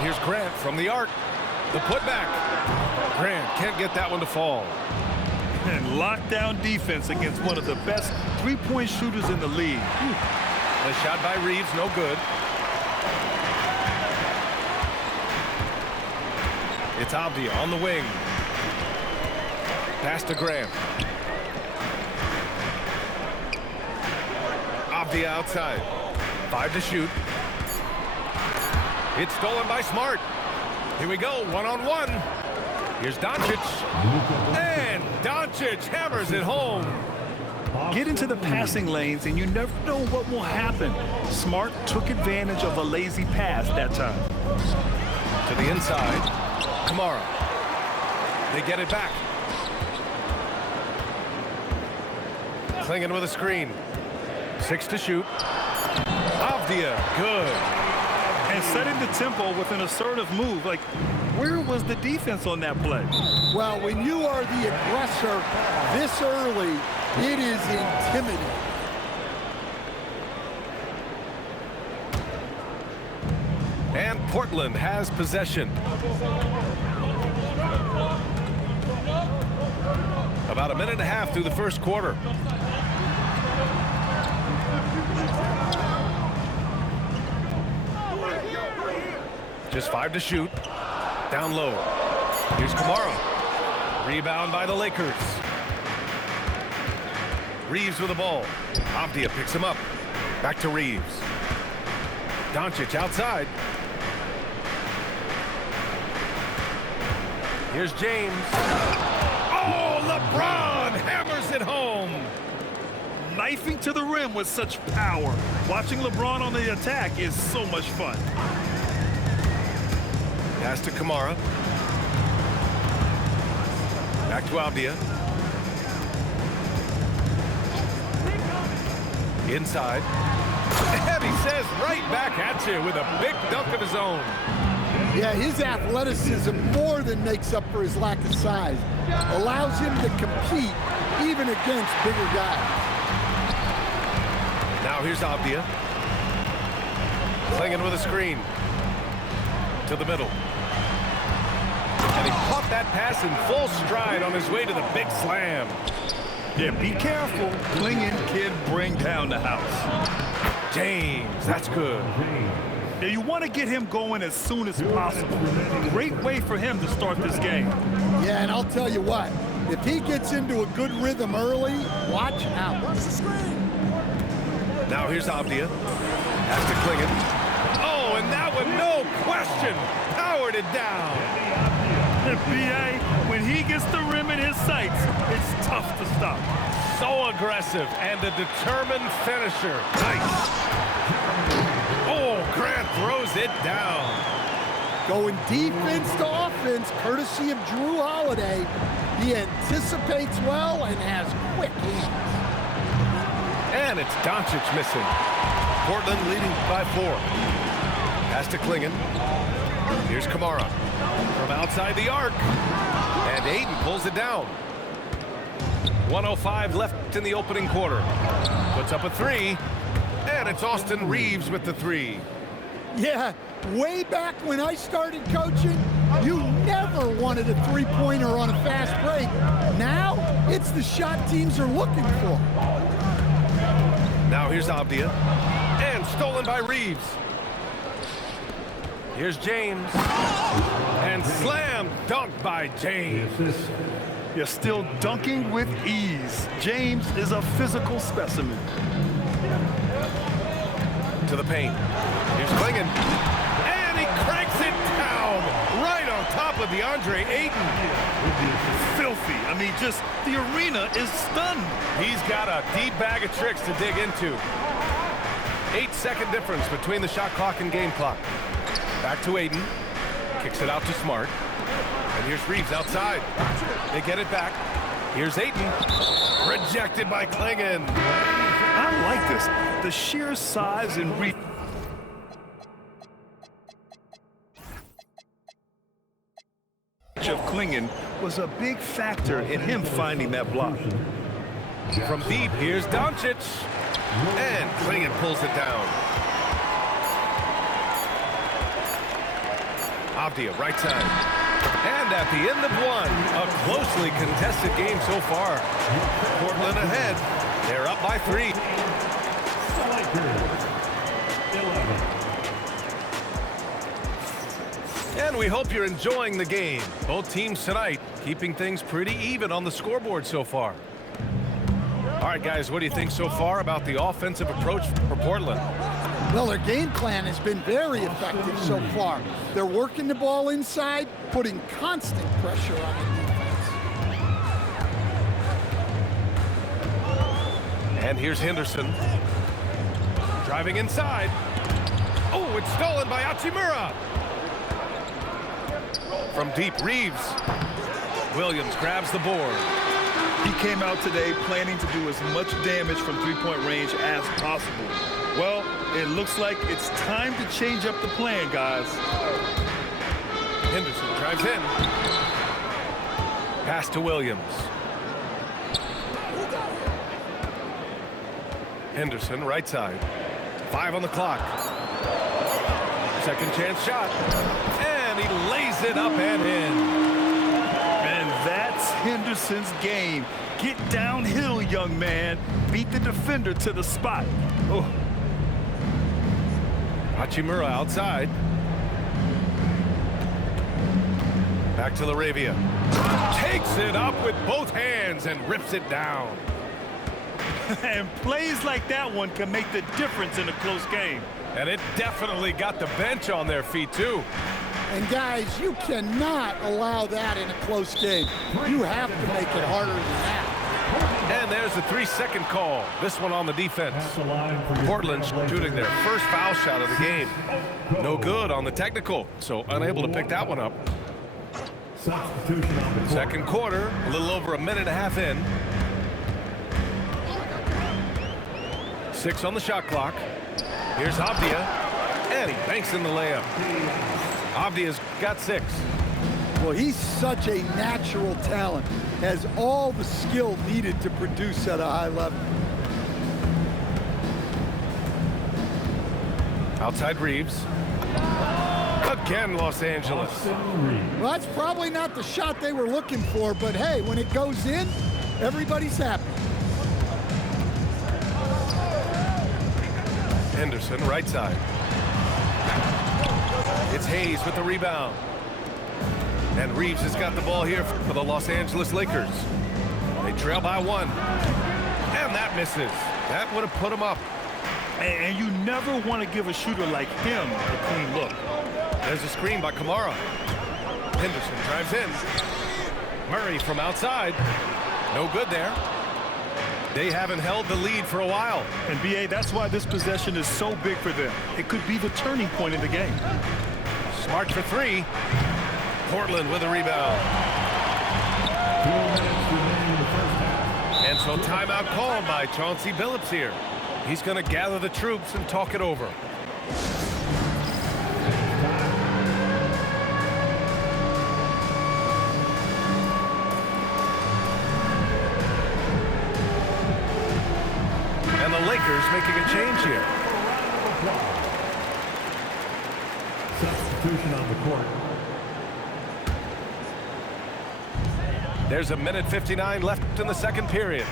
And here's Grant from the arc. The putback. Grant can't get that one to fall. And lockdown defense against one of the best three-point shooters in the league. A shot by Reeves, no good. It's Avdia on the wing. Pass to Grant. Avdia outside. 5 to shoot. It's stolen by Smart. Here we go, one-on-one. Here's Doncic. And Doncic hammers it home. Get into the passing lanes, and you never know what will happen. Smart took advantage of a lazy pass that time. To the inside. Kamara. They get it back. Clingan with a screen. 6 to shoot. Avdia, good. And setting the tempo with an assertive move. Like, where was the defense on that play? Well, when you are the aggressor this early, it is intimidating. And Portland has possession. About a minute and a half through the first quarter. Just 5 to shoot. Down low. Here's Kamara. Rebound by the Lakers. Reeves with the ball. Avdia picks him up. Back to Reeves. Doncic outside. Here's James. Oh, LeBron hammers it home. Knifing to the rim with such power. Watching LeBron on the attack is so much fun. Pass to Kamara. Back to Avdia. Inside. And he says right back at you with a big dunk of his own. Yeah, his athleticism more than makes up for his lack of size. Allows him to compete even against bigger guys. Now here's Avdia. Clingan with a screen. To the middle. And he caught that pass in full stride on his way to the big slam. Yeah, be careful. Clingan can bring down the house. James, that's good. Yeah, you want to get him going as soon as possible. Great way for him to start this game. Yeah, and I'll tell you what, if he gets into a good rhythm early, watch out. Now here's Avdia. Pass to Clingan. Oh, and that one, no question, powered it down. The BA, when he gets the rim in his sights, it's tough to stop. So aggressive and a determined finisher. Nice. Oh, Grant throws it down. Going defense to offense, courtesy of Drew Holiday. He anticipates well and has quick hands. And it's Doncic missing. Portland leading by 4. Pass to Clingan. Here's Kamara from outside the arc. And Ayton pulls it down. 1:05 left in the opening quarter. Puts up a 3. And it's Austin Reeves with the 3. Yeah, way back when I started coaching, you never wanted a three-pointer on a fast break. Now, it's the shot teams are looking for. Now here's Avdia. And stolen by Reeves. Here's James. And slam dunk by James. You're still dunking with ease. James is a physical specimen. To the paint. Here's Clingan. And he cranks it down right on top of DeAndre Ayton. Filthy. I mean, just the arena is stunned. He's got a deep bag of tricks to dig into. 8-second difference between the shot clock and game clock. Back to Ayton. Kicks it out to Smart. And here's Reeves outside. They get it back. Here's Ayton. Rejected by Clingan. I like this. The sheer size and reach of Clingan was a big factor in him finding that block. From deep, here's Doncic. And Clingan pulls it down. Avdia, right side. And at the end of one, a closely contested game so far. Portland ahead. They're up by 3. And we hope you're enjoying the game. Both teams tonight keeping things pretty even on the scoreboard so far. All right, guys, what do you think so far about the offensive approach for Portland? Well, their game plan has been very effective so far. They're working the ball inside, putting constant pressure on the defense. And here's Henderson. Driving inside. Oh, it's stolen by Hachimura. From deep, Reeves. Williams grabs the board. He came out today planning to do as much damage from three-point range as possible. Well, it looks like it's time to change up the plan, guys. Henderson drives in. Pass to Williams. Henderson, right side. 5 on the clock. Second chance shot. And he lays it up and in. And that's Henderson's game. Get downhill, young man. Beat the defender to the spot. Oh. Hachimura outside. Back to Laravia. Takes it up with both hands and rips it down. And plays like that one can make the difference in a close game. And it definitely got the bench on their feet, too. And guys, you cannot allow that in a close game. You have to make it harder than that. And there's a 3-second call. This one on the defense. Portland shooting their first foul shot of the game. No good on the technical, so unable to pick that one up. Second quarter, a little over a minute and a half in. 6 on the shot clock. Here's Avdia, and he banks in the layup. Avdia's got 6. Well, he's such a natural talent. Has all the skill needed to produce at a high level. Outside Reeves. Again, Los Angeles. Well, that's probably not the shot they were looking for, but hey, when it goes in, everybody's happy. Henderson, right side. It's Hayes with the rebound. And Reeves has got the ball here for the Los Angeles Lakers. They trail by 1. And that misses. That would have put them up. And you never want to give a shooter like him a clean look. There's a screen by Kamara. Henderson drives in. Murray from outside. No good there. They haven't held the lead for a while. And B.A., that's why this possession is so big for them. It could be the turning point in the game. Smart for 3. Portland with a rebound. And so timeout called by Chauncey Billups here. He's going to gather the troops and talk it over. And the Lakers making a change here. Substitution on the court. There's a minute 59 left in the second period.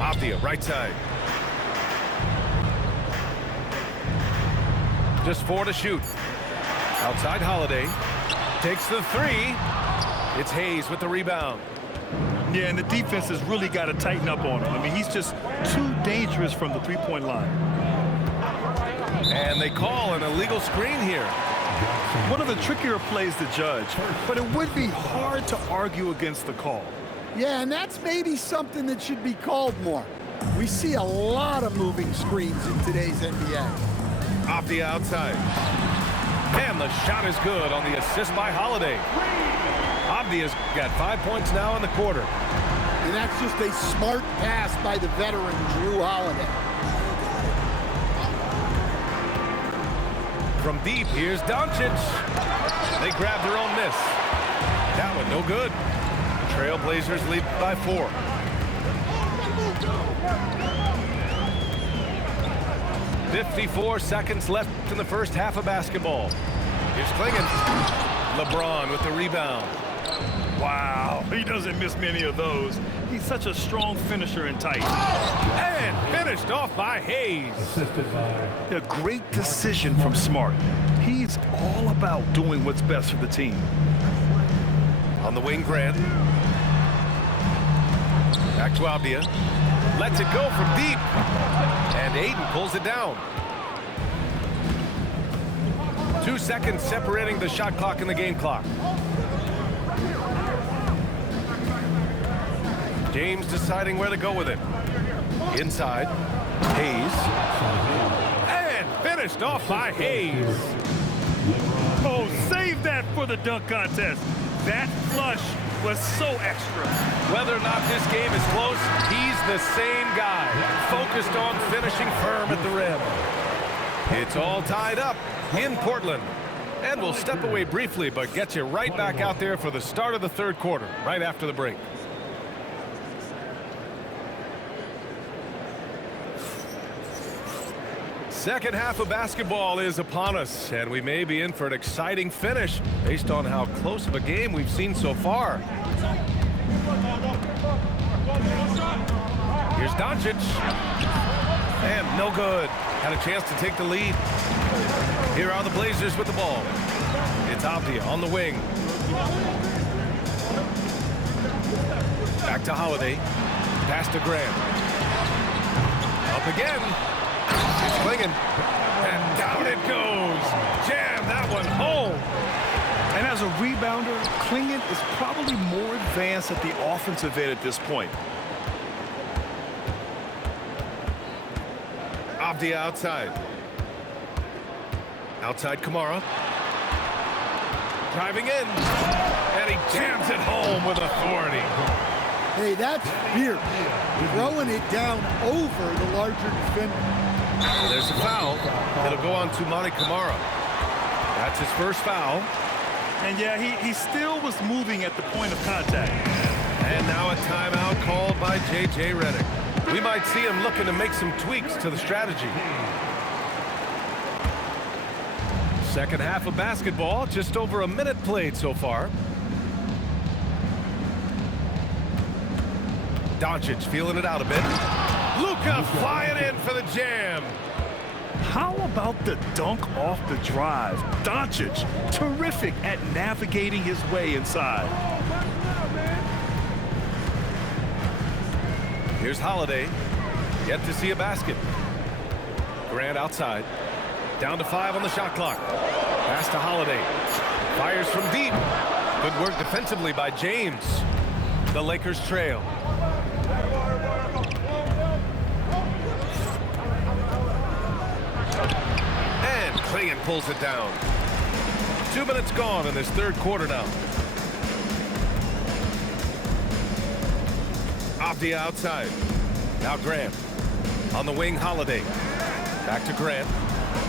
Avdia, right side. Just 4 to shoot. Outside Holiday. Takes the 3. It's Hayes with the rebound. Yeah, and the defense has really got to tighten up on him. I mean, he's just too dangerous from the three-point line. And they call an illegal screen here. One of the trickier plays to judge, but it would be hard to argue against the call. Yeah, and that's maybe something that should be called more. We see a lot of moving screens in today's NBA. Off the outside. And the shot is good on the assist by Holiday. Avdia's got 5 points now in the quarter. And that's just a smart pass by the veteran Drew Holiday. From deep, here's Doncic. They grab their own miss. That one no good. Trailblazers lead by 4. 54 seconds left in the first half of basketball. Here's Klingon. LeBron with the rebound. Wow, he doesn't miss many of those. He's such a strong finisher and tight. And finished off by Hayes. A great decision from Smart. He's all about doing what's best for the team. On the wing, Grant. Back to Abdia. Lets it go from deep. And Aiden pulls it down. 2 seconds separating the shot clock and the game clock. James deciding where to go with it. Inside. Hayes. And finished off by Hayes. Oh, save that for the dunk contest. That flush was so extra. Whether or not this game is close, he's the same guy, focused on finishing firm at the rim. It's all tied up in Portland. And we'll step away briefly, but get you right back out there for the start of the third quarter, right after the break. Second half of basketball is upon us, and we may be in for an exciting finish based on how close of a game we've seen so far. Here's Doncic. And no good. Had a chance to take the lead. Here are the Blazers with the ball. It's Abdia on the wing. Back to Holiday. Pass to Grant. Up again. It's Klingon. And down it goes. Jam that one home. And as a rebounder, Klingon is probably more advanced at the offensive end at this point. Abdia outside. Outside Kamara. Driving in. And he jams it home with authority. Hey, that's fierce. Throwing it down over the larger defender. Well, there's a foul. It'll go on to Monty Kamara. That's his first foul. And yeah, he still was moving at the point of contact. And now a timeout called by J.J. Redick. We might see him looking to make some tweaks to the strategy. Second half of basketball, just over a minute played so far. Doncic feeling it out a bit. Luka flying in for the jam. How about the dunk off the drive? Doncic, terrific at navigating his way inside. Here's Holiday. Yet to see a basket. Grant outside. Down to 5 on the shot clock. Pass to Holiday. Fires from deep. Good work defensively by James. The Lakers trail. And Klingon pulls it down. 2 minutes gone in this third quarter now. Abdia outside. Now Grant. On the wing, Holiday. Back to Grant.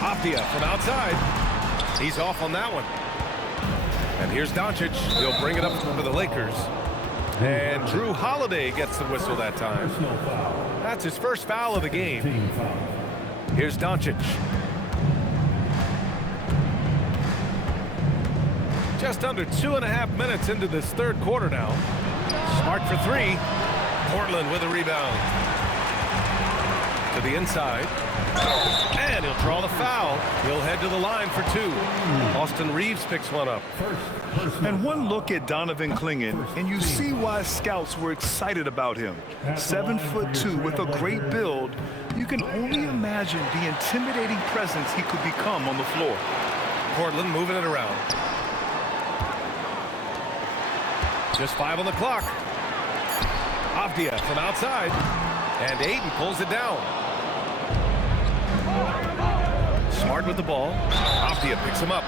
Abdia from outside. He's off on that one. And here's Doncic. He'll bring it up for the Lakers. And Drew Holiday gets the whistle that time. That's his first foul of the game. Here's Doncic. Just under 2.5 minutes into this third quarter now. Smart for 3. Portland with a rebound. To the inside. And he'll draw the foul. He'll head to the line for 2. Austin Reeves picks one up. And one look at Donovan Klingon, and you see why scouts were excited about him. 7'2" with a great build. You can only imagine the intimidating presence he could become on the floor. Portland moving it around. Just 5 on the clock. Abdia from outside. And Aiden pulls it down. Smart with the ball. Abdia picks him up.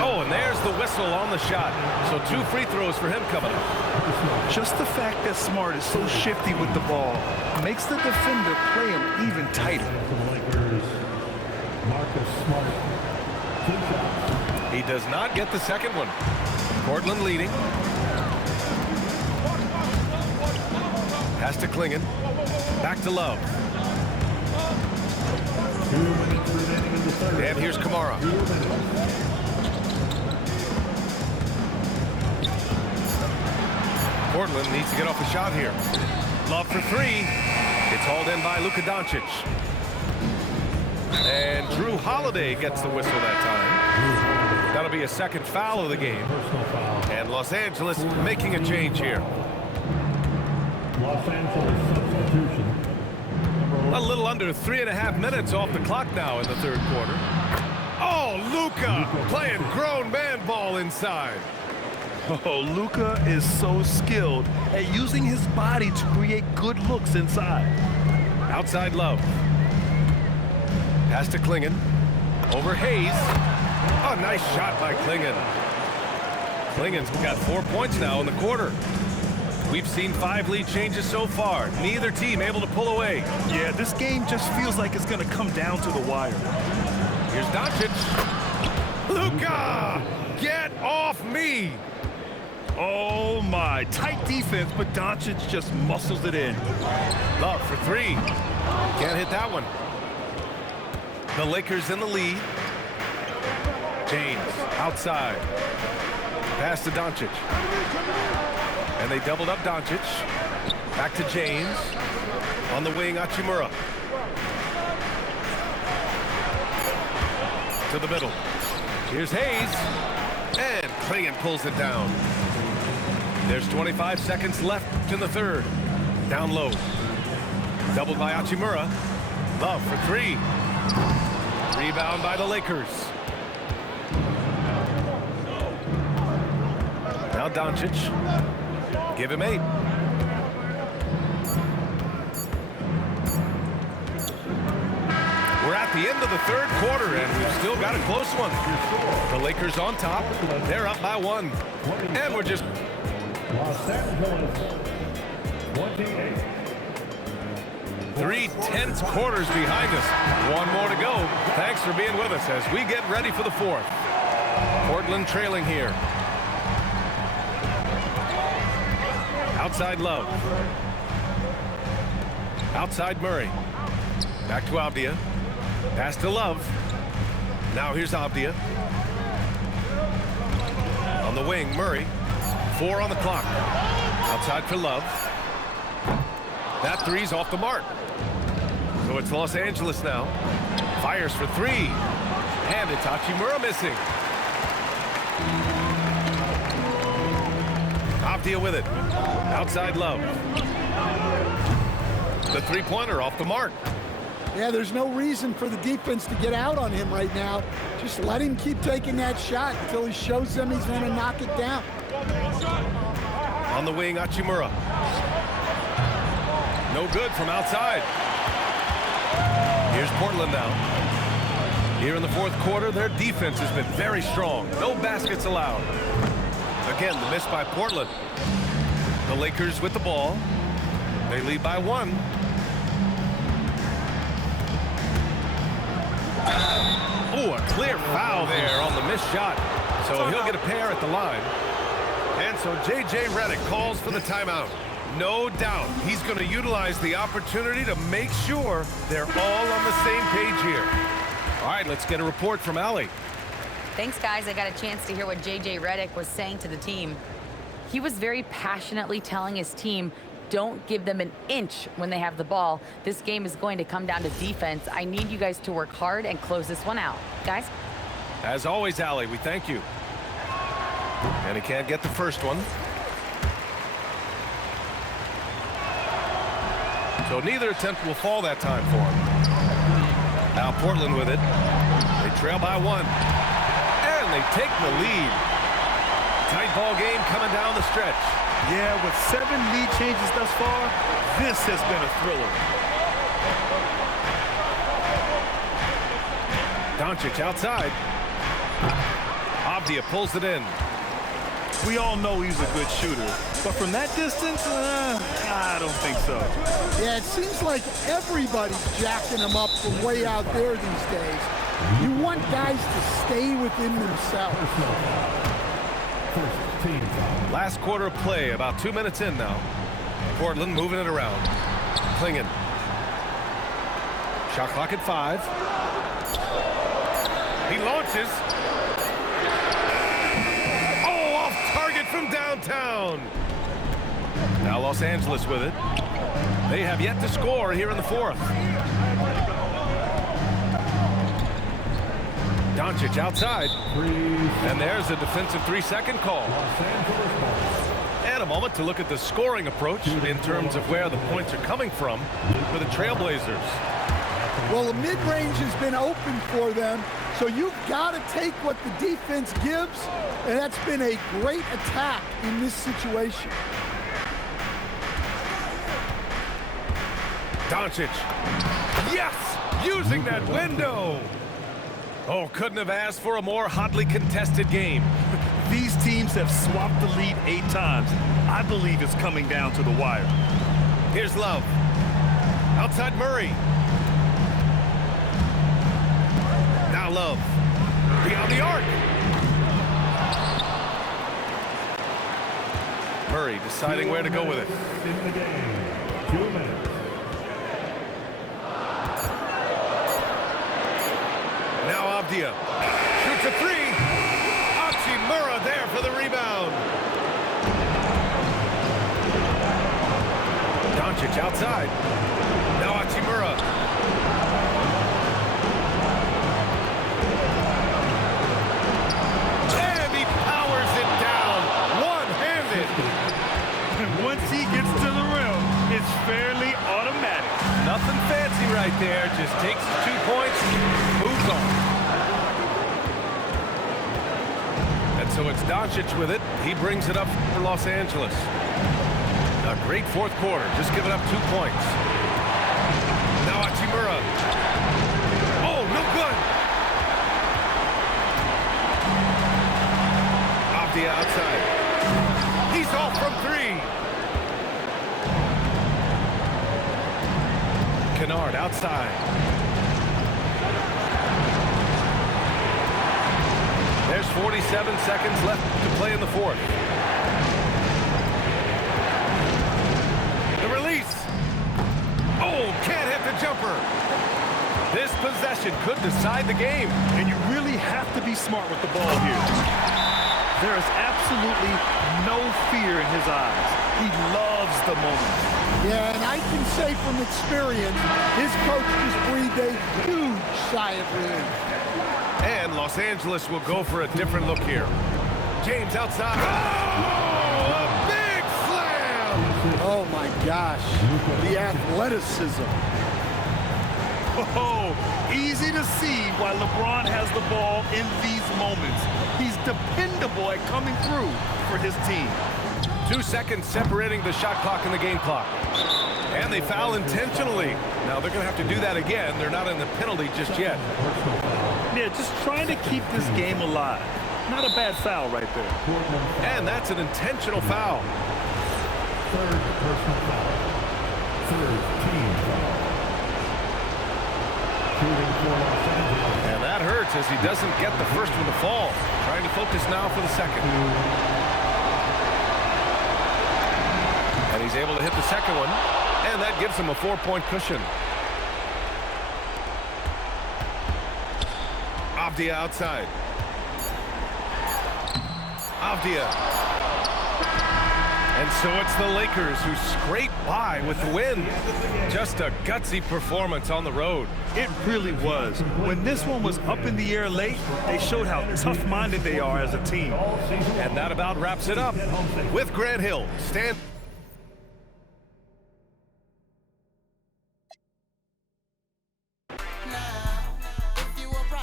Oh, and there's the whistle on the shot. So 2 free throws for him coming up. Just the fact that Smart is so shifty with the ball makes the defender play him even tighter. He does not get the second one. Portland leading. Pass to Klingon. Back to Love. And here's Kamara. Portland needs to get off a shot here. Love for three. It's hauled in by Luka Doncic. And Drew Holiday gets the whistle that time. That'll be a second foul of the game. And Los Angeles making a change here. Los Angeles substitution. A little under 3.5 minutes off the clock now in the third quarter. Oh, Luka playing grown man ball inside. Oh, Luka is so skilled at using his body to create good looks inside. Outside Love. Pass to Klingon. Over Hayes. Oh, nice shot by Klingon. Klingon's got 4 points now in the quarter. We've seen 5 lead changes so far. Neither team able to pull away. Yeah, this game just feels like it's going to come down to the wire. Here's Doncic. Luka! Get off me! Oh, my. Tight defense, but Doncic just muscles it in. Love for three. Can't hit that one. The Lakers in the lead. James outside. Pass to Doncic. And they doubled up Doncic. Back to James. On the wing, Hachimura. To the middle. Here's Hayes. And Klingon pulls it down. There's 25 seconds left in the third. Down low. Doubled by Hachimura. Love for three. Rebound by the Lakers. Now Doncic. Give him 8. We're at the end of the third quarter, and we've still got a close one. The Lakers on top. They're up by 1. And we're just... Los Angeles 28. 3 tense quarters behind us. 1 more to go. Thanks for being with us as we get ready for the fourth. Portland trailing here. Outside Love. Outside Murray. Back to Avdia. Pass to Love. Now here's Avdia. On the wing, Murray. 4 on the clock. Outside for Love. That three's off the mark. So it's Los Angeles now. Fires for 3. And it's Hachimura missing. Avdia with it. Outside Love. The three-pointer off the mark. Yeah, there's no reason for the defense to get out on him right now. Just let him keep taking that shot until he shows them he's going to knock it down. On the wing, Hachimura. No good from outside. Here's Portland now. Here in the fourth quarter, their defense has been very strong. No baskets allowed. Again, the miss by Portland. The Lakers with the ball. They lead by 1. Oh, a clear foul there on the missed shot. So he'll get a pair at the line. And so J.J. Redick calls for the timeout. No doubt he's going to utilize the opportunity to make sure they're all on the same page here. All right, let's get a report from Allie. Thanks, guys. I got a chance to hear what J.J. Redick was saying to the team. He was very passionately telling his team, don't give them an inch when they have the ball. This game is going to come down to defense. I need you guys to work hard and close this one out. Guys? As always, Allie, we thank you. And he can't get the first one. So neither attempt will fall that time for him. Now Portland with it. They trail by 1. And they take the lead. Tight ball game coming down the stretch. Yeah, with 7 lead changes thus far, this has been a thriller. Doncic outside. Avdia pulls it in. We all know he's a good shooter, but from that distance, I don't think so. Yeah, it seems like everybody's jacking him up from way out there these days. You want guys to stay within themselves. Last quarter of play, about 2 minutes in now. Portland moving it around. Klingon. Shot clock at 5. He launches. Oh, off target from downtown. Now Los Angeles with it. They have yet to score here in the fourth. Doncic outside. And there's a defensive 3-second call. And a moment to look at the scoring approach in terms of where the points are coming from for the Trailblazers. Well, the mid-range has been open for them, so you've got to take what the defense gives, and that's been a great attack in this situation. Doncic. Yes! Using that window! Oh, couldn't have asked for a more hotly contested game. These teams have swapped the lead 8 times. I believe it's coming down to the wire. Here's Love. Outside Murray. Now Love. Beyond the arc. Murray deciding where to go with it. In the game, 2 minutes. Now Avdia. Shoots a 3. Murray there for the rebound. Doncic outside. Now Hachimura. And he powers it down one-handed. And once he gets to the rim, it's fairly automatic. Nothing fancy right there. Just takes his 2 points, moves on. So it's Doncic with it. He brings it up for Los Angeles. A great fourth quarter. Just giving up 2 points. Now Hachimura. Oh, no good. Off the outside. He's off from 3. Kennard outside. There's 47 seconds left to play in the fourth. The release. Oh, can't hit the jumper. This possession could decide the game. And you really have to be smart with the ball here. There is absolutely no fear in his eyes. He loves the moment. Yeah, and I can say from experience, his coach just breathed a huge sigh of relief. And Los Angeles will go for a different look here. James outside. Oh, a big slam! Oh, my gosh. The athleticism. Oh, easy to see why LeBron has the ball in these moments. He's dependable at coming through for his team. 2 seconds separating the shot clock and the game clock. And they foul intentionally. Now they're going to have to do that again. They're not in the penalty just yet. Yeah, just trying to keep this game alive. Not a bad foul right there. And that's an intentional foul. Third personal foul. Third team foul. Shooting for Los Angeles. And that hurts as he doesn't get the first one to fall. Trying to focus now for the second. And he's able to hit the second one. And that gives him a 4-point cushion. Avdia outside. Avdia. And so it's the Lakers who scrape by with the win. Just a gutsy performance on the road. It really was. When this one was up in the air late, they showed how tough-minded they are as a team. And that about wraps it up with Grant Hill.